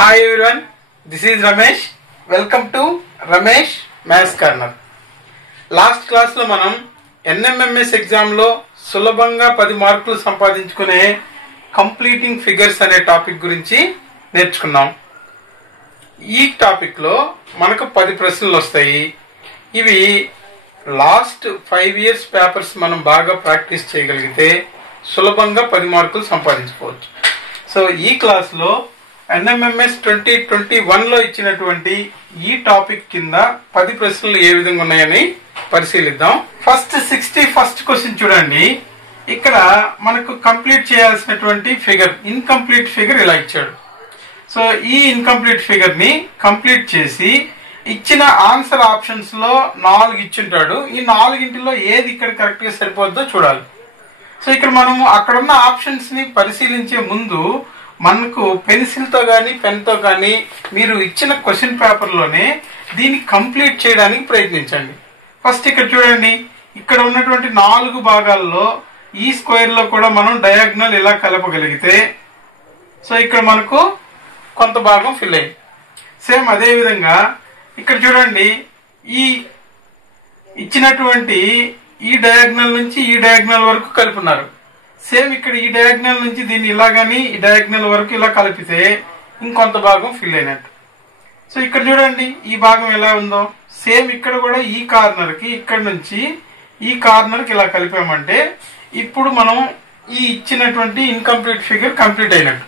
Hi everyone, this is Ramesh. Welcome to Ramesh Maths Corner. Last class లో మనం NMMS exam లో సులభంగా 10 మార్కులు సంపాదించుకునే కంప్లీటింగ్ ఫిగర్స్ అనే టాపిక్ గురించి నేర్చుకున్నాం. ఈ టాపిక్ లో మనకు 10 ప్రశ్నలు వస్తాయి. ఇవి లాస్ట్ 5 years పేపర్స్ మనం బాగా ప్రాక్టీస్ చేయగలిగితే సులభంగా 10 మార్కులు సంపాదించుకోవచ్చు. సో ఈ క్లాస్ లో NMMS 2021 లో ఇచ్చినటువంటి ఈ టాపిక్ కింద 10 ప్రశ్నలు ఏ విధంగా ఉన్నాయని పరిశీలిద్దాం. ఫస్ట్ 61st క్వశ్చన్ చూడండి. ఇక్కడ మనకు కంప్లీట్ చేయాల్సినటువంటి ఫిగర్, ఇన్కంప్లీట్ ఫిగర్ ఇలా ఇచ్చాడు. సో ఈ ఇన్కంప్లీట్ ఫిగర్ ని కంప్లీట్ చేసి ఇచ్చిన ఆన్సర్ ఆప్షన్స్ లో 4 ఇచ్చింటాడు. ఈ 4 ఏది ఇక్కడ కరెక్ట్ గా సరిపోద్దో చూడాలి. సో ఇక్కడ మనము అక్కడున్న ఆప్షన్స్ ని పరిశీలించే ముందు మనకు పెన్సిల్ తో గానీ పెన్ తో గానీ మీరు ఇచ్చిన క్వశ్చన్ పేపర్ లోనే దీన్ని కంప్లీట్ చేయడానికి ప్రయత్నించండి. ఫస్ట్ ఇక్కడ చూడండి, ఇక్కడ ఉన్నటువంటి 4 భాగాల్లో ఈ స్క్వేర్ లో కూడా మనం డయాగ్నల్ ఇలా కలపగలిగితే సో ఇక్కడ మనకు కొంత భాగం ఫిల్ అయింది. సేమ్ అదే విధంగా ఇక్కడ చూడండి, ఈ ఇచ్చినటువంటి ఈ డయాగ్నల్ నుంచి ఈ డయాగ్నల్ వరకు కలుపున్నారు. సేమ్ ఇక్కడ ఈ డయాగ్నల్ నుంచి దీన్ని ఇలాగని ఈ డయాగ్నల్ వరకు ఇలా కలిపితే ఇంకొంత భాగం ఫిల్ అయినట్టు. సో ఇక్కడ చూడండి ఈ భాగం ఎలా ఉందో, సేమ్ ఇక్కడ కూడా ఈ కార్నర్ కి ఇక్కడ నుంచి ఈ కార్నర్ కి ఇలా కలిపామంటే ఇప్పుడు మనం ఈ ఇచ్చినటువంటి ఇన్కంప్లీట్ ఫిగర్ కంప్లీట్ అయినట్టు.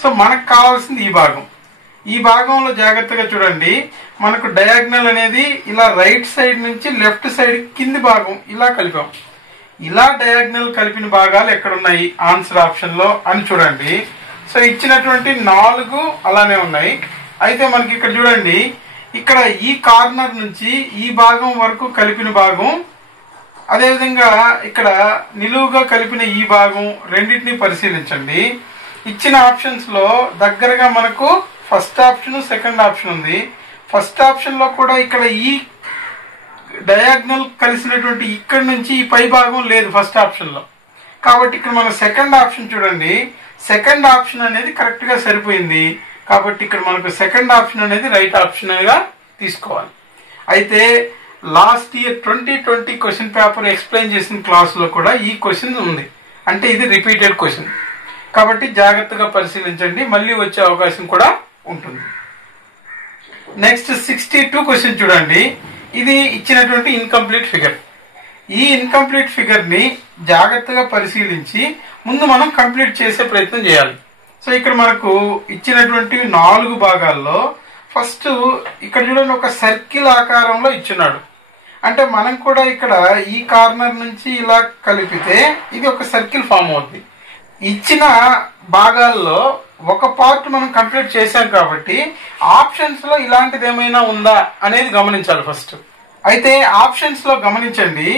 సో మనకు కావాల్సింది ఈ భాగం. ఈ భాగంలో జాగ్రత్తగా చూడండి, మనకు డయాగ్నల్ అనేది ఇలా రైట్ సైడ్ నుంచి లెఫ్ట్ సైడ్ కింది భాగం ఇలా కలిపాం. ఇలా డయాగ్నల్ కలిపిన భాగాలు ఎక్కడున్నాయి ఆన్సర్ ఆప్షన్ లో అని చూడండి. సో ఇచ్చినటువంటి 4 అలానే ఉన్నాయి. అయితే మనకి ఇక్కడ చూడండి, ఇక్కడ ఈ కార్నర్ నుంచి ఈ భాగం వరకు కలిపిన భాగం, అదేవిధంగా ఇక్కడ నిలువుగా కలిపిన ఈ భాగం రెండింటిని పరిశీలించండి. ఇచ్చిన ఆప్షన్స్ లో దగ్గరగా మనకు ఫస్ట్ ఆప్షన్ సెకండ్ ఆప్షన్ ఉంది. ఫస్ట్ ఆప్షన్ లో కూడా ఇక్కడ ఈ డయాగ్నల్ కలిసినటువంటి ఇక్కడ నుంచి ఈ పై భాగం లేదు ఫస్ట్ ఆప్షన్ లో. కాబట్టి ఇక్కడ మన సెకండ్ ఆప్షన్ చూడండి, సెకండ్ ఆప్షన్ అనేది కరెక్ట్ గా సరిపోయింది. కాబట్టి ఇక్కడ మనకు సెకండ్ ఆప్షన్ అనేది రైట్ ఆప్షన్ గా తీసుకోవాలి. అయితే last year 2020 question paper explain చేసిన క్లాస్ లో కూడా ఈ క్వశ్చన్ ఉంది, అంటే ఇది రిపీటెడ్ క్వశ్చన్. కాబట్టి జాగ్రత్తగా పరిశీలించండి, మళ్ళీ వచ్చే అవకాశం కూడా ఉంటుంది. నెక్స్ట్ 62 క్వశ్చన్ చూడండి. ఇది ఇచ్చినటువంటి ఇన్కంప్లీట్ ఫిగర్. ఈ ఇన్కంప్లీట్ ఫిగర్ ని జాగ్రత్తగా పరిశీలించి ముందు మనం కంప్లీట్ చేసే ప్రయత్నం చేయాలి. సో ఇక్కడ మనకు ఇచ్చినటువంటి 4 భాగాల్లో ఫస్ట్ ఇక్కడ చూడండి ఒక సర్కిల్ ఆకారంలో ఇచ్చున్నాడు. అంటే మనం కూడా ఇక్కడ ఈ కార్నర్ నుంచి ఇలా కలిపితే ఇది ఒక సర్కిల్ ఫామ్ అవుతుంది. ఇచ్చిన భాగాల్లో ఒక పార్ట్ మనం కంప్లీట్ చేశాం కాబట్టి ఆప్షన్స్ లో ఇలాంటిది ఏమైనా ఉందా అనేది గమనించాలి ఫస్ట్. అయితే ఆప్షన్స్ లో గమనించండి,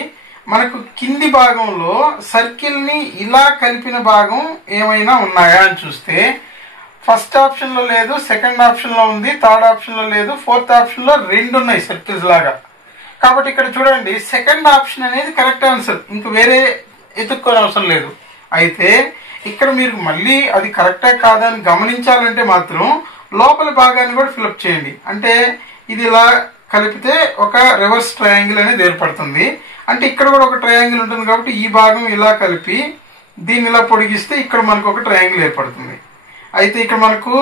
మనకు కింది భాగంలో సర్కిల్ ని ఇలా కలిపిన భాగం ఏమైనా ఉన్నాయా అని చూస్తే ఫస్ట్ ఆప్షన్ లో లేదు, సెకండ్ ఆప్షన్ లో ఉంది, థర్డ్ ఆప్షన్ లో లేదు, ఫోర్త్ ఆప్షన్ లో 2 ఉన్నాయి సర్కిల్స్ లాగా. కాబట్టి ఇక్కడ చూడండి సెకండ్ ఆప్షన్ అనేది కరెక్ట్ ఆన్సర్, ఇంక వేరే ఎత్తుక్కోని అవసరం లేదు. అయితే ఇక్కడ మీరు మళ్ళీ అది కరెక్టా కాదా అని గమనించాలంటే మాత్రం లోపల భాగాన్ని కూడా ఫిల్అప్ చేయండి. అంటే ఇది ఇలా కలిపితే ఒక రివర్స్ ట్రయాంగిల్ అనేది ఏర్పడుతుంది. అంటే ఇక్కడ కూడా ఒక ట్రయాంగిల్ ఉంటుంది కాబట్టి ఈ భాగం ఇలా కలిపి దీన్ని ఇలా పొడిగిస్తే ఇక్కడ మనకు ఒక ట్రయాంగిల్ ఏర్పడుతుంది. అయితే ఇక్కడ మనకు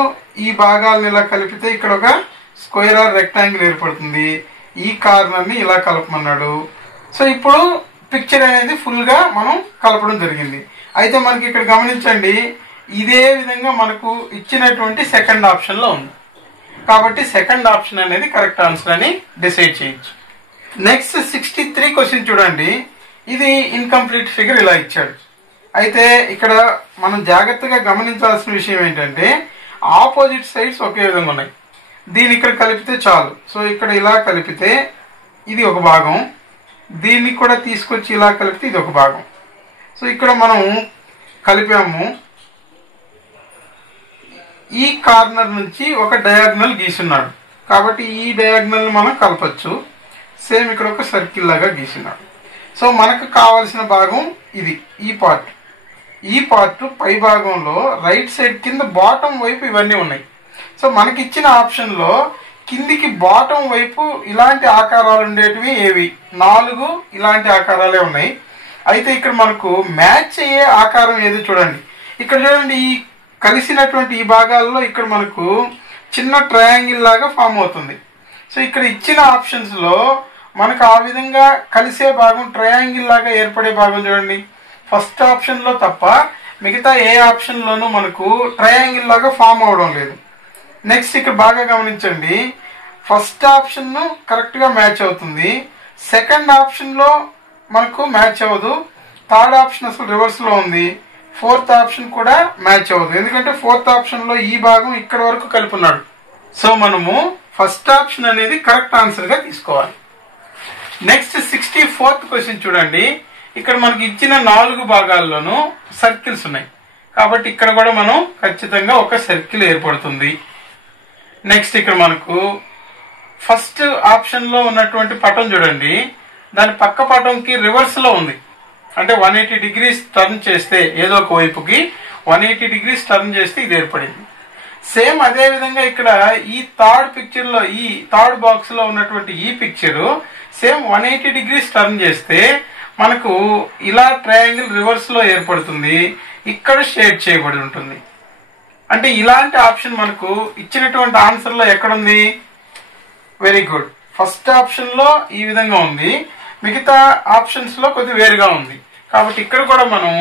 ఈ భాగాలను ఇలా కలిపితే ఇక్కడ ఒక స్క్వేర్ ఆర్ రెక్టాంగిల్ ఏర్పడుతుంది. ఈ కార్నర్ ని ఇలా కలపమన్నాడు. సో ఇప్పుడు పిక్చర్ అనేది ఫుల్ గా మనం కలపడం జరిగింది. అయితే మనకి ఇక్కడ గమనించండి, ఇదే విధంగా మనకు ఇచ్చినటువంటి సెకండ్ ఆప్షన్ లో ఉంది. కాబట్టి సెకండ్ ఆప్షన్ అనేది కరెక్ట్ ఆన్సర్ అని డిసైడ్ చేయొచ్చు. నెక్స్ట్ 63 క్వశ్చన్ చూడండి. ఇది ఇన్కంప్లీట్ ఫిగర్ ఇలా ఇచ్చాడు. అయితే ఇక్కడ మనం జాగ్రత్తగా గమనించాల్సిన విషయం ఏంటంటే ఆపోజిట్ సైడ్స్ ఒకే విధంగా ఉన్నాయి. దీన్ని ఇక్కడ కలిపితే చాలు. సో ఇక్కడ ఇలా కలిపితే ఇది ఒక భాగం, దీన్ని కూడా తీసుకొచ్చి ఇలా కలిపితే ఇది ఒక భాగం. సో ఇక్కడ మనం కలిపాము, ఈ కార్నర్ నుంచి ఒక డయాగ్నల్ గీసున్నాడు కాబట్టి ఈ డయాగ్నల్ మనం కలపచ్చు. సేమ్ ఇక్కడ ఒక సర్కిల్ లాగా గీసినాడు. సో మనకు కావాల్సిన భాగం ఇది, ఈ పార్ట్ పై భాగంలో రైట్ సైడ్ కింద బాటం వైపు ఇవన్నీ ఉన్నాయి. సో మనకి ఇచ్చిన ఆప్షన్ లో కిందికి బాటం వైపు ఇలాంటి ఆకారాలు ఉండేటివి ఏవి? 4 ఇలాంటి ఆకారాలే ఉన్నాయి. అయితే ఇక్కడ మనకు మ్యాచ్ అయ్యే ఆకారం ఏది చూడండి. ఇక్కడ చూడండి, ఈ కలిసినటువంటి ఈ భాగాల్లో ఇక్కడ మనకు చిన్న ట్రయాంగిల్ లాగా ఫామ్ అవుతుంది. సో ఇక్కడ ఇచ్చిన ఆప్షన్స్ లో మనకు ఆ విధంగా కలిసే భాగం ట్రయాంగిల్ లాగా ఏర్పడే భాగం చూడండి. ఫస్ట్ ఆప్షన్ లో తప్ప మిగతా ఏ ఆప్షన్ లోనూ మనకు ట్రయాంగిల్ లాగా ఫామ్ అవడం లేదు. నెక్స్ట్ ఇక్కడ బాగా గమనించండి, ఫస్ట్ ఆప్షన్ కరెక్ట్ గా మ్యాచ్ అవుతుంది, సెకండ్ ఆప్షన్ లో మనకు మ్యాచ్ అవ్వదు, థర్డ్ ఆప్షన్ అసలు రివర్స్ లో ఉంది, ఫోర్త్ ఆప్షన్ కూడా మ్యాచ్ అవ్వదు. ఎందుకంటే ఫోర్త్ ఆప్షన్ లో ఈ భాగం ఇక్కడ వరకు కలిపి ఉన్నాడు. సో మనము ఫస్ట్ ఆప్షన్ అనేది కరెక్ట్ ఆన్సర్ గా తీసుకోవాలి. నెక్స్ట్ 64th క్వశ్చన్ చూడండి. ఇక్కడ మనకి ఇచ్చిన 4 భాగాల్లోనూ సర్కిల్స్ ఉన్నాయి కాబట్టి ఇక్కడ కూడా మనం ఖచ్చితంగా ఒక సర్కిల్ ఏర్పడుతుంది. నెక్స్ట్ ఇక్కడ మనకు ఫస్ట్ ఆప్షన్ లో ఉన్నటువంటి పటం చూడండి, దాని పక్క పటంకి రివర్స్ లో ఉంది. అంటే 180 degrees టర్న్ చేస్తే ఏదో ఒక వైపుకి 180 degrees టర్న్ చేస్తే ఇది ఏర్పడింది. సేమ్ అదే విధంగా ఇక్కడ ఈ థర్డ్ పిక్చర్ లో, ఈ థర్డ్ బాక్స్ లో ఉన్నటువంటి ఈ పిక్చర్ సేమ్ 180 degrees టర్న్ చేస్తే మనకు ఇలా ట్రయాంగిల్ రివర్స్ లో ఏర్పడుతుంది, ఇక్కడ షేడ్ చేయబడి ఉంటుంది. అంటే ఇలాంటి ఆప్షన్ మనకు ఇచ్చినటువంటి ఆన్సర్ లో ఎక్కడుంది? వెరీ గుడ్, ఫస్ట్ ఆప్షన్ లో ఈ విధంగా ఉంది, మిగతా ఆప్షన్స్ లో కొద్ది వేరుగా ఉంది. కాబట్టి ఇక్కడ కూడా మనం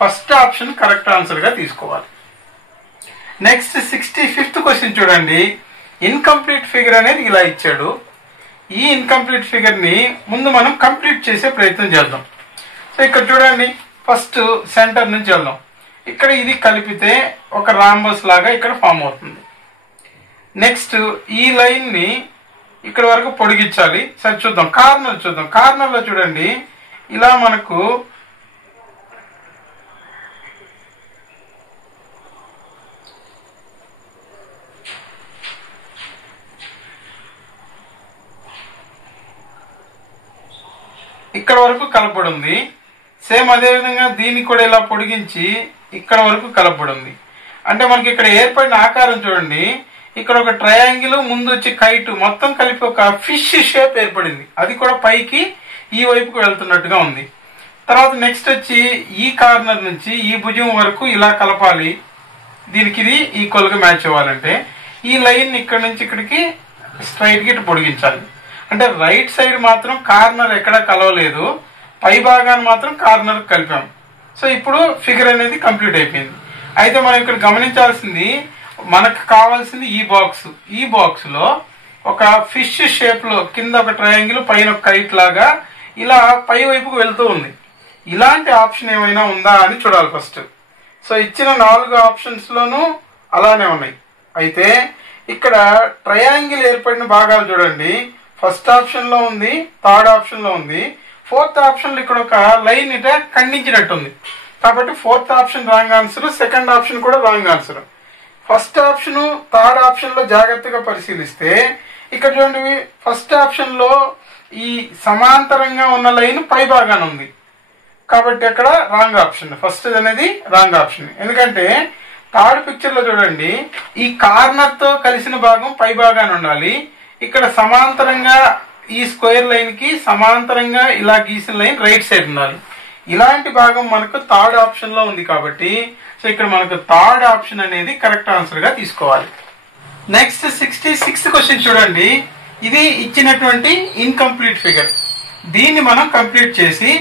ఫస్ట్ ఆప్షన్ కరెక్ట్ ఆన్సర్ గా తీసుకోవాలి. నెక్స్ట్ 65th క్వశ్చన్ చూడండి. ఇన్కంప్లీట్ ఫిగర్ అనేది ఇలా ఇచ్చాడు. ఈ ఇన్కంప్లీట్ ఫిగర్ ని ముందు మనం కంప్లీట్ చేసే ప్రయత్నం చేద్దాం. సో ఇక్కడ చూడండి, ఫస్ట్ సెంటర్ నుంచి వెళ్దాం. ఇక్కడ ఇది కలిపితే ఒక రాంబస్ లాగా ఇక్కడ ఫామ్ అవుతుంది. నెక్స్ట్ ఈ లైన్ ని ఇక్కడ వరకు పొడిగించాలి. సరే చూద్దాం, కార్నర్ చూద్దాం. కార్నర్ లో చూడండి, ఇలా మనకు ఇక్కడ వరకు కలపబడి ఉంది. సేమ్ అదే విధంగా దీన్ని కూడా ఇలా పొడిగించి ఇక్కడ వరకు కలపబడి ఉంది. అంటే మనకి ఇక్కడ ఏర్పడిన ఆకారం చూడండి, ఇక్కడ ఒక ట్రయాంగిల్, ముందు వచ్చి కైట్, మొత్తం కలిపి ఒక ఫిష్ షేప్ ఏర్పడింది. అది కూడా పైకి ఈ వైపుకు వెళ్తున్నట్టుగా ఉంది. తర్వాత నెక్స్ట్ వచ్చి ఈ కార్నర్ నుంచి ఈ భుజం వరకు ఇలా కలపాలి. దీనికి ఇది ఈక్వల్ గా మ్యాచ్ అవ్వాలంటే ఈ లైన్ ఇక్కడ నుంచి ఇక్కడికి స్ట్రైట్ గా పొడిగించాలి. అంటే రైట్ సైడ్ మాత్రం కార్నర్ ఎక్కడ కలవలేదు, పై భాగాన్ని మాత్రం కార్నర్ కలిపాం. సో ఇప్పుడు ఫిగర్ అనేది కంప్లీట్ అయిపోయింది. అయితే మనం ఇక్కడ గమనించాల్సింది, మనకు కావాల్సింది ఈ బాక్స్. ఈ బాక్స్ లో ఒక ఫిష్ షేప్ లో కింద ఒక ట్రయాంగిల్, పైన ఒక కైట్ లాగా ఇలా పై వైపుకు వెళ్తూ ఉంది. ఇలాంటి ఆప్షన్ ఏమైనా ఉందా అని చూడాలి ఫస్ట్. సో ఇచ్చిన 4 ఆప్షన్స్ లోనూ అలానే ఉన్నాయి. అయితే ఇక్కడ ట్రయాంగిల్ ఏర్పడిన భాగాలు చూడండి, ఫస్ట్ ఆప్షన్ లో ఉంది, థర్డ్ ఆప్షన్ లో ఉంది, ఫోర్త్ ఆప్షన్ లో ఇక్కడ ఒక లైన్ ఇట ఖండించినట్టుంది. కాబట్టి fourth option wrong answer, second option కూడా wrong answer. First option third option లో జాగ్రత్తగా పరిశీలిస్తే ఇక్కడ చూడండి, ఫస్ట్ ఆప్షన్ లో ఈ సమాంతరంగా ఉన్న లైన్ పై భాగాన ఉంది కాబట్టి అక్కడ రాంగ్ ఆప్షన్, ఫస్ట్ అనేది రాంగ్ ఆప్షన్. ఎందుకంటే థర్డ్ పిక్చర్ లో చూడండి, ఈ కార్నర్ తో కలిసిన భాగం పై భాగాన ఉండాలి, ఇక్కడ సమాంతరంగా ఈ స్క్వేర్ లైన్ కి సమాంతరంగా ఇలా గీసిన లైన్ రైట్ సైడ్ ఉండాలి. ఇలాంటి భాగం మనకు థర్డ్ ఆప్షన్ లో ఉంది కాబట్టి సో ఇక్కడ మనకు థర్డ్ ఆప్షన్ అనేది కరెక్ట్ ఆన్సర్ గా తీసుకోవాలి. నెక్స్ట్ 66th క్వశ్చన్ చూడండి. ఇది ఇచ్చినటువంటి ఇన్కంప్లీట్ ఫిగర్. దీన్ని మనం కంప్లీట్ చేసి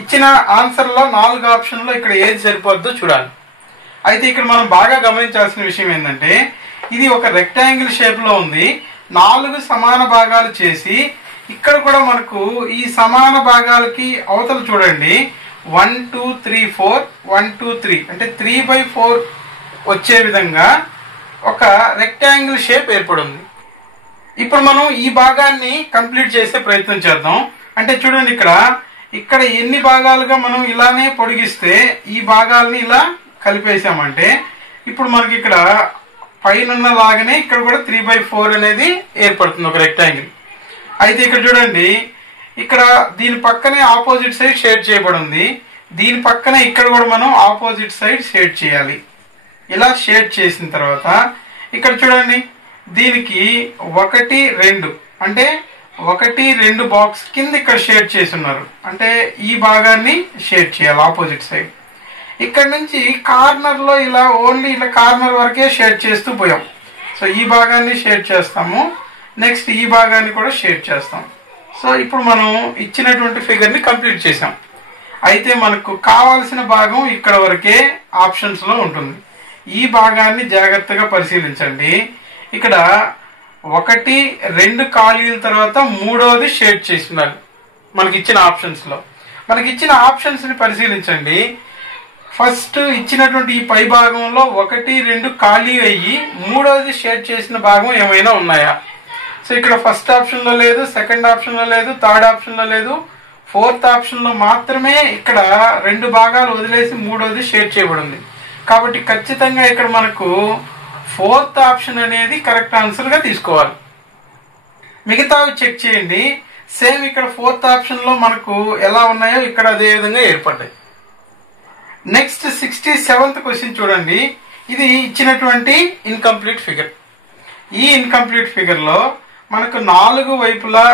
ఇచ్చిన ఆన్సర్ లో 4 ఆప్షన్ లో ఇక్కడ ఏది సరిపోద్దో చూడాలి. అయితే ఇక్కడ మనం బాగా గమనించాల్సిన విషయం ఏంటంటే, ఇది ఒక రెక్టాంగిల్ షేప్ లో ఉంది. 4 సమాన భాగాలు చేసి ఇక్కడ కూడా మనకు ఈ సమాన భాగాలకి అవతల చూడండి 1 2 3 4 1 2 3 అంటే 3/4 వచ్చే విధంగా ఒక రెక్టాంగిల్ షేప్ ఏర్పడింది. ఇప్పుడు మనం ఈ భాగాన్ని కంప్లీట్ చేసే ప్రయత్నం చేద్దాం. అంటే చూడండి, ఇక్కడ ఎన్ని భాగాలుగా మనం ఇలానే పొడిగిస్తే ఈ భాగాలని ఇలా కలిపేసామంటే ఇప్పుడు మనకి ఇక్కడ పైన లాగానే ఇక్కడ కూడా 3/4 అనేది ఏర్పడుతుంది ఒక రెక్టాంగిల్. అయితే ఇక్కడ చూడండి, ఇక్కడ దీని పక్కనే ఆపోజిట్ సైడ్ షేడ్ చేయబడి ఉంది, దీని పక్కనే ఇక్కడ కూడా మనం ఆపోజిట్ సైడ్ షేడ్ చేయాలి. ఇలా షేడ్ చేసిన తర్వాత ఇక్కడ చూడండి, దీనికి 1 2 అంటే 1 2 బాక్స్ కింద ఇక్కడ షేడ్ చేసి ఉన్నారు. అంటే ఈ భాగాన్ని షేడ్ చేయాలి ఆపోజిట్ సైడ్. ఇక్కడ నుంచి కార్నర్ లో ఇలా ఓన్లీ ఇలా కార్నర్ వరకే షేడ్ చేస్తూ పోయాం. సో ఈ భాగాన్ని షేడ్ చేస్తాము, నెక్స్ట్ ఈ భాగాన్ని కూడా షేడ్ చేస్తాం. సో ఇప్పుడు మనం ఇచ్చినటువంటి ఫిగర్ ని కంప్లీట్ చేసాం. అయితే మనకు కావాల్సిన భాగం ఇక్కడ వరకే ఆప్షన్స్ లో ఉంటుంది. ఈ భాగాన్ని జాగ్రత్తగా పరిశీలించండి. ఇక్కడ 1 2 ఖాళీల తర్వాత మూడోది షేడ్ చేస్తున్నారు మనకి ఇచ్చిన ఆప్షన్స్ లో. మనకి ఇచ్చిన ఆప్షన్స్ ని పరిశీలించండి. ఫస్ట్ ఇచ్చినటువంటి ఈ పై భాగంలో 1 2 ఖాళీ అయ్యి మూడోది షేడ్ చేసిన భాగం ఏమైనా ఉన్నాయా? సో ఇక్కడ ఫస్ట్ ఆప్షన్ లో లేదు, సెకండ్ ఆప్షన్ లో లేదు, థర్డ్ ఆప్షన్ లో లేదు, ఫోర్త్ ఆప్షన్ లో మాత్రమే ఇక్కడ 2 భాగాలు వదిలేసి మూడోది షేడ్ చేయబడింది. కాబట్టి ఖచ్చితంగా ఇక్కడ మనకు ఫోర్త్ ఆప్షన్ అనేది కరెక్ట్ ఆన్సర్ గా తీసుకోవాలి. మిగతావి చెక్ చేయండి. సేమ్ ఇక్కడ ఫోర్త్ ఆప్షన్ లో మనకు ఎలా ఉన్నాయో ఇక్కడ అదే విధంగా ఏర్పడ్డాయి. నెక్స్ట్ 67th క్వశ్చన్ చూడండి. ఇది ఇచ్చినటువంటి ఇన్కంప్లీట్ ఫిగర్. ఈ ఇన్కంప్లీట్ ఫిగర్ లో మనకు 4 వైపులా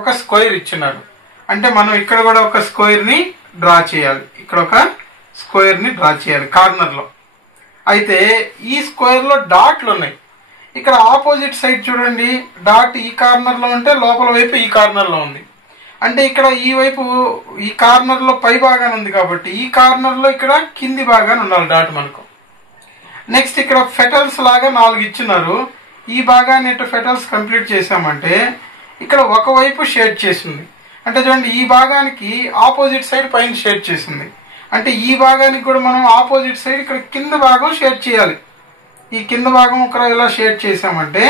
ఒక స్క్వేర్ ఇచ్చినారు. అంటే మనం ఇక్కడ కూడా ఒక స్క్వేర్ ని డ్రా చేయాలి. ఇక్కడ ఒక స్క్వేర్ ని డ్రా చేయాలి కార్నర్ లో. అయితే ఈ స్క్వేర్ లో డాట్లు ఉన్నాయి. ఇక్కడ ఆపోజిట్ సైడ్ చూడండి, డాట్ ఈ కార్నర్ లో ఉంటే లోపల వైపు ఈ కార్నర్ లో ఉంది. అంటే ఇక్కడ ఈ వైపు ఈ కార్నర్ లో పై భాగాన్ని ఉంది కాబట్టి ఈ కార్నర్ లో ఇక్కడ కింది భాగాన్ని ఉండాలి డాట్ మనకు. నెక్స్ట్ ఇక్కడ ఫెటల్స్ లాగా 4 ఇచ్చినారు. ఈ భాగాన్ని ఇటు ఫెటల్స్ కంప్లీట్ చేసామంటే ఇక్కడ ఒకవైపు షేడ్ చేసింది. అంటే చూడండి, ఈ భాగానికి ఆపోజిట్ సైడ్ పైన షేడ్ చేసింది. అంటే ఈ భాగానికి కూడా మనం ఆపోజిట్ సైడ్ ఇక్కడ కింద భాగం షేడ్ చేయాలి. ఈ కింద భాగం ఒక ఇలా షేడ్ చేసామంటే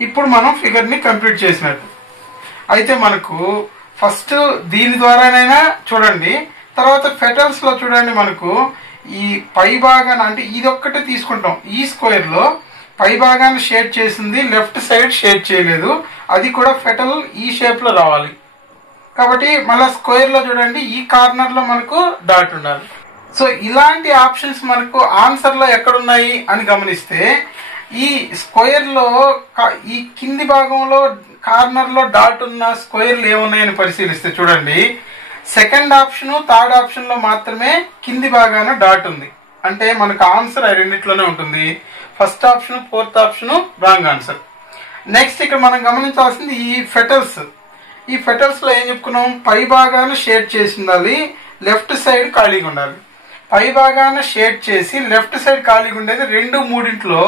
ఇప్పుడు మనం ఫిగర్ ని కంప్లీట్ చేసినట్టు. అయితే మనకు ఫస్ట్ దీని ద్వారానైనా చూడండి, తర్వాత ఫెటల్స్ లో చూడండి మనకు ఈ పై భాగాన్ని అంటే ఇది ఒక్కటే తీసుకుంటాం. ఈ స్క్వేర్ లో పై భాగాన్ని షేడ్ చేసింది, లెఫ్ట్ సైడ్ షేడ్ చేయలేదు. అది కూడా ఫెటల్ ఈ షేప్ లో రావాలి. కాబట్టి మళ్ళీ స్క్వేర్ లో చూడండి, ఈ కార్నర్ లో మనకు డాట్ ఉండాలి. సో ఇలాంటి ఆప్షన్స్ మనకు ఆన్సర్ లో ఎక్కడున్నాయి అని గమనిస్తే ఈ స్క్వేర్ లో ఈ కింది భాగంలో కార్నర్ లో డాట్ ఉన్న స్క్వేర్లు ఏమున్నాయని పరిశీలిస్తే చూడండి, సెకండ్ ఆప్షన్ థర్డ్ ఆప్షన్ లో మాత్రమే కింది భాగాన డాట్ ఉంది. అంటే మనకు ఆన్సర్ ఆ రెండిట్లోనే ఉంటుంది. First option fourth option wrong answer. Next ఇక్కడ మనం గమనించాల్సింది ఈ ఫెటల్స్. ఈ ఫెటల్స్ లో ఏం చెప్పుకున్నాం, పై భాగాన్ని షేడ్ చేసి ఉండాలి, లెఫ్ట్ సైడ్ ఖాళీగా ఉండాలి. పై భాగాన్ని షేడ్ చేసి లెఫ్ట్ సైడ్ ఖాళీగా ఉండేది 2 3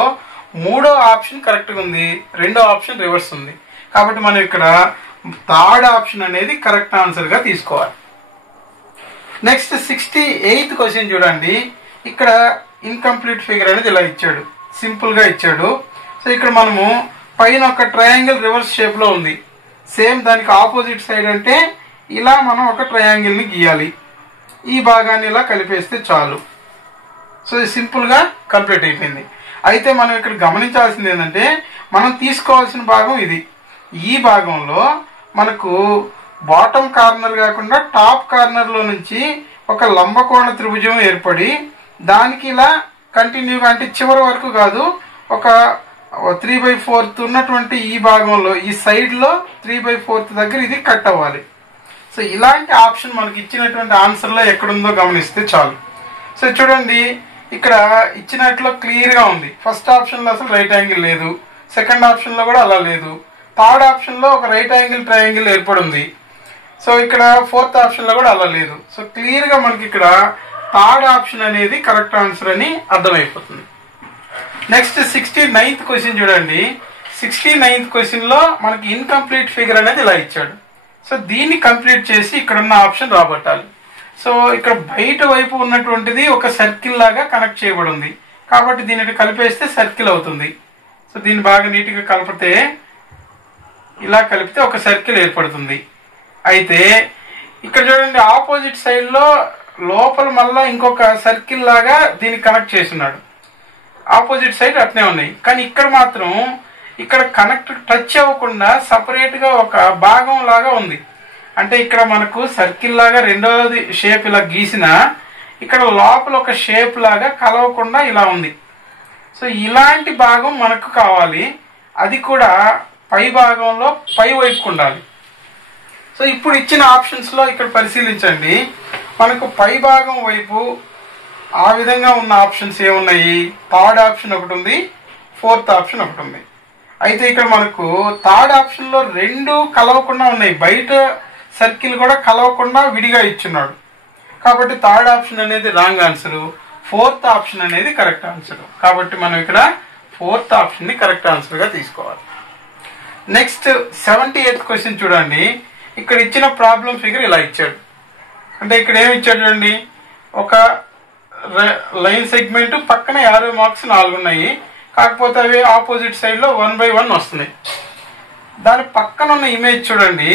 మూడో ఆప్షన్ కరెక్ట్ గా ఉంది, రెండో ఆప్షన్ రివర్స్ ఉంది. కాబట్టి మనం ఇక్కడ థర్డ్ ఆప్షన్ అనేది కరెక్ట్ ఆన్సర్ గా తీసుకోవాలి. నెక్స్ట్ 68th క్వశ్చన్ చూడండి. ఇక్కడ ఇన్కంప్లీట్ ఫిగర్ అనేది ఇలా ఇచ్చాడు, సింపుల్ గా ఇచ్చాడు. సో ఇక్కడ మనము పైన ఒక ట్రయాంగిల్ రివర్స్ షేప్ లో ఉంది. సేమ్ దానికి ఆపోజిట్ సైడ్ అంటే ఇలా మనం ఒక ట్రయాంగిల్ ని గీయాలి. ఈ భాగాన్ని ఇలా కలిపేస్తే చాలు. సో ఇది సింపుల్ గా కంప్లీట్ అయిపోయింది. అయితే మనం ఇక్కడ గమనించాల్సింది ఏంటంటే మనం తీసుకోవాల్సిన భాగం ఇది. ఈ భాగంలో మనకు బాటమ్ కార్నర్ కాకుండా టాప్ కార్నర్ లో నుంచి ఒక లంబకోణ త్రిభుజం ఏర్పడి దానికి ఇలా కంటిన్యూగా అంటే చివరి వరకు కాదు, ఒక 3/4 ఉన్నటువంటి ఈ భాగంలో ఈ సైడ్ లో 3/4 దగ్గర ఇది కట్ అవ్వాలి. సో ఇలాంటి ఆప్షన్ మనకి ఇచ్చినటువంటి ఆన్సర్ లో ఎక్కడుందో గమనిస్తే చాలు. సో చూడండి, ఇక్కడ ఇచ్చినట్లు క్లియర్ గా ఉంది. ఫస్ట్ ఆప్షన్ లో అసలు రైట్ యాంగిల్ లేదు, సెకండ్ ఆప్షన్ లో కూడా అలా లేదు, థర్డ్ ఆప్షన్ లో ఒక రైట్ యాంగిల్ ట్రయాంగిల్ ఏర్పడింది. సో ఇక్కడ ఫోర్త్ ఆప్షన్ లో కూడా అలా లేదు. సో క్లియర్ గా మనకి ఇక్కడ థర్డ్ ఆప్షన్ అనేది కరెక్ట్ ఆన్సర్ అని అర్థమైపోతుంది. నెక్స్ట్ 69th క్వశ్చన్ చూడండి. 69th క్వశ్చన్ లో మనకి ఇన్కంప్లీట్ ఫిగర్ అనేది ఇలా ఇచ్చాడు. సో దీన్ని కంప్లీట్ చేసి ఇక్కడ ఉన్న ఆప్షన్ రాబట్టాలి. సో ఇక్కడ బయట వైపు ఉన్నటువంటిది ఒక సర్కిల్ లాగా కనెక్ట్ చేయబడి ఉంది కాబట్టి దీనిని కలిపేస్తే సర్కిల్ అవుతుంది. సో దీన్ని బాగా నీట్ గా కలిపితే ఇలా కలిపితే ఒక సర్కిల్ ఏర్పడుతుంది. అయితే ఇక్కడ చూడండి, ఆపోజిట్ సైడ్ లో లోపల మళ్ళా ఇంకొక సర్కిల్ లాగా దీన్ని కనెక్ట్ చేస్తున్నాడు. ఆపోజిట్ సైడ్ అట్నే ఉన్నాయి, కానీ ఇక్కడ మాత్రం ఇక్కడ కనెక్ట్ టచ్ అవ్వకుండా సపరేట్ గా ఒక భాగం లాగా ఉంది. అంటే ఇక్కడ మనకు సర్కిల్ లాగా రెండోది షేప్ ఇలా గీసిన ఇక్కడ లోపల ఒక షేప్ లాగా కలవకుండా ఇలా ఉంది. సో ఇలాంటి భాగం మనకు కావాలి, అది కూడా పై భాగంలో పై వైపుకు ఉండాలి. సో ఇప్పుడు ఇచ్చిన ఆప్షన్స్లో ఇక్కడ పరిశీలించండి. మనకు పై భాగం వైపు ఆ విధంగా ఉన్న ఆప్షన్స్ ఏమున్నాయి? థర్డ్ ఆప్షన్ ఒకటి ఉంది, ఫోర్త్ ఆప్షన్ ఒకటి ఉంది. అయితే ఇక్కడ మనకు థర్డ్ ఆప్షన్లో రెండు కలవకుండా ఉన్నాయి, బయట సర్కిల్ కూడా కలవకుండా విడిగా ఇచ్చున్నాడు. కాబట్టి థర్డ్ ఆప్షన్ అనేది రాంగ్ ఆన్సర్, ఫోర్త్ ఆప్షన్ అనేది కరెక్ట్ ఆన్సర్. కాబట్టి మనం ఇక్కడ ఫోర్త్ ఆప్షన్ ని కరెక్ట్ ఆన్సర్ గా తీసుకోవాలి. నెక్స్ట్ 78th క్వశ్చన్ చూడండి. ఇక్కడ ఇచ్చిన ప్రాబ్లం ఫిగర్ ఇలా ఇచ్చాడు. అంటే ఇక్కడ ఏమి ఇచ్చాడు చూడండి, ఒక లైన్ సెగ్మెంట్ పక్కన 50 మార్క్స్ 4 ఉన్నాయి, కాకపోతే అవి ఆపోజిట్ సైడ్ లో 1 by 1 వస్తున్నాయి. దాని పక్కన ఉన్న ఇమేజ్ చూడండి,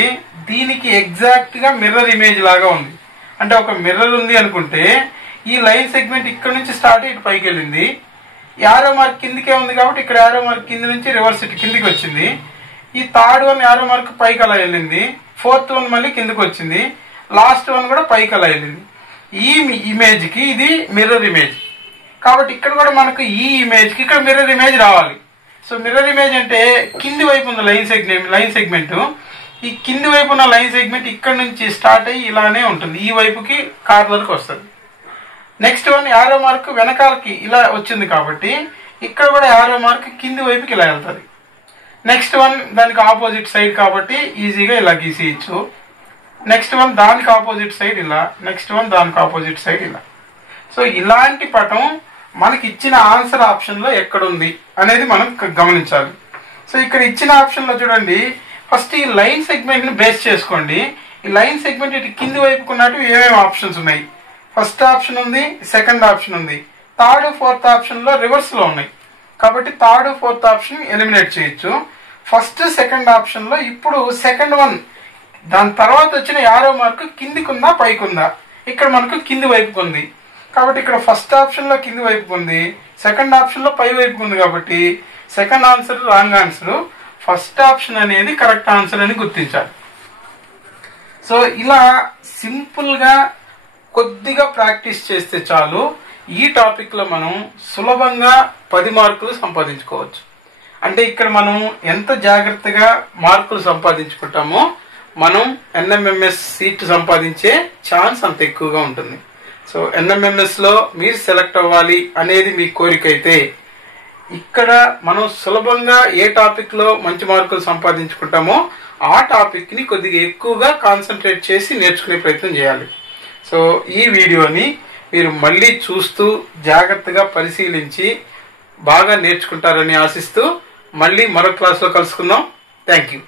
దీనికి ఎగ్జాక్ట్ గా మిర్రర్ ఇమేజ్ లాగా ఉంది. అంటే ఒక మిర్రర్ ఉంది అనుకుంటే ఈ లైన్ సెగ్మెంట్ ఇక్కడ నుంచి స్టార్ట్ ఇటు పైకి వెళ్ళింది, యారో మార్క్ కిందికే ఉంది కాబట్టి ఇక్కడ యారో మార్క్ కింది నుంచి రివర్స్ ఇటు కిందికి వచ్చింది. ఈ థర్డ్ వన్ యారో మార్క్ పైకి అలా వెళ్ళింది, ఫోర్త్ వన్ మళ్ళీ కిందికి వచ్చింది, లాస్ట్ వన్ కూడా పైకి అలా వెళ్ళింది. ఈ ఇమేజ్ కి ఇది మిర్రర్ ఇమేజ్. కాబట్టి ఇక్కడ కూడా మనకు ఈ ఇమేజ్ కి ఇక్కడ మిర్రర్ ఇమేజ్ రావాలి. సో మిర్రర్ ఇమేజ్ అంటే కింది వైపు ఉన్న లైన్ సెగ్మెంట్, ఈ కింది వైపు ఉన్న లైన్ సెగ్మెంట్ ఇక్కడ నుంచి స్టార్ట్ అయ్యి ఇలానే ఉంటుంది, ఈ వైపుకి కార్నర్కి వస్తుంది. నెక్స్ట్ వన్ యారో మార్క్ వెనకాలకి ఇలా వచ్చింది కాబట్టి ఇక్కడ కూడా యారో మార్క్ కింది వైపుకి ఇలా వెళ్తుంది. నెక్స్ట్ వన్ దానికి ఆపోజిట్ సైడ్ కాబట్టి ఈజీగా ఇలా గీసేయచ్చు. నెక్స్ట్ వన్ దానికి ఆపోజిట్ సైడ్ ఇలా, నెక్స్ట్ వన్ దానికి ఆపోజిట్ సైడ్ ఇలా. సో ఇలాంటి పటం మనకి ఇచ్చిన ఆన్సర్ ఆప్షన్ లో ఎక్కడుంది అనేది మనం గమనించాలి. సో ఇక్కడ ఇచ్చిన ఆప్షన్ లో చూడండి, ఫస్ట్ ఈ లైన్ సెగ్మెంట్ ని బేస్ చేసుకోండి. ఈ లైన్ సెగ్మెంట్ ఇటు కింది వైపుకున్నట్టు ఏమేమి ఆప్షన్స్ ఉన్నాయి? ఫస్ట్ ఆప్షన్ ఉంది, సెకండ్ ఆప్షన్ ఉంది, థర్డ్ ఫోర్త్ ఆప్షన్ లో రివర్స్ లో ఉన్నాయి. కాబట్టి థర్డ్ ఫోర్త్ ఆప్షన్ ఎలిమినేట్ చేయొచ్చు. ఫస్ట్ సెకండ్ ఆప్షన్ లో ఇప్పుడు సెకండ్ వన్ దాని తర్వాత వచ్చిన యారో మార్క్ కిందికి ఉందా పైకి ఉందా? ఇక్కడ మనకు కింది వైపుకు ఉంది కాబట్టి ఇక్కడ ఫస్ట్ ఆప్షన్ లో కింది వైపుకు ఉంది, సెకండ్ ఆప్షన్ లో పై వైపుకు ఉంది. కాబట్టి second answer wrong answer, first option అనేది కరెక్ట్ ఆన్సర్ అని గుర్తించాలి. సో ఇలా సింపుల్ గా కొద్దిగా ప్రాక్టీస్ చేస్తే చాలు, ఈ టాపిక్ లో మనం సులభంగా 10 మార్కులు సంపాదించుకోవచ్చు. అంటే ఇక్కడ మనం ఎంత జాగ్రత్తగా మార్కులు సంపాదించుకుంటామో మనం NMMS సీట్ సంపాదించే ఛాన్స్ అంత ఎక్కువగా ఉంటుంది. సో NMMS లో మీరు సెలెక్ట్ అవ్వాలి అనేది మీ కోరిక అయితే ఇక్కడ మనం సులభంగా ఏ టాపిక్ లో మంచి మార్కులు సంపాదించుకుంటామో ఆ టాపిక్ ని కొద్దిగా ఎక్కువగా కాన్సన్ట్రేట్ చేసి నేర్చుకునే ప్రయత్నం చేయాలి. సో ఈ వీడియోని మీరు మళ్ళీ చూస్తూ జాగ్రత్తగా పరిశీలించి బాగా నేర్చుకుంటారని ఆశిస్తూ మళ్ళీ మరో క్లాస్లో కలుసుకుందాం. Thank you.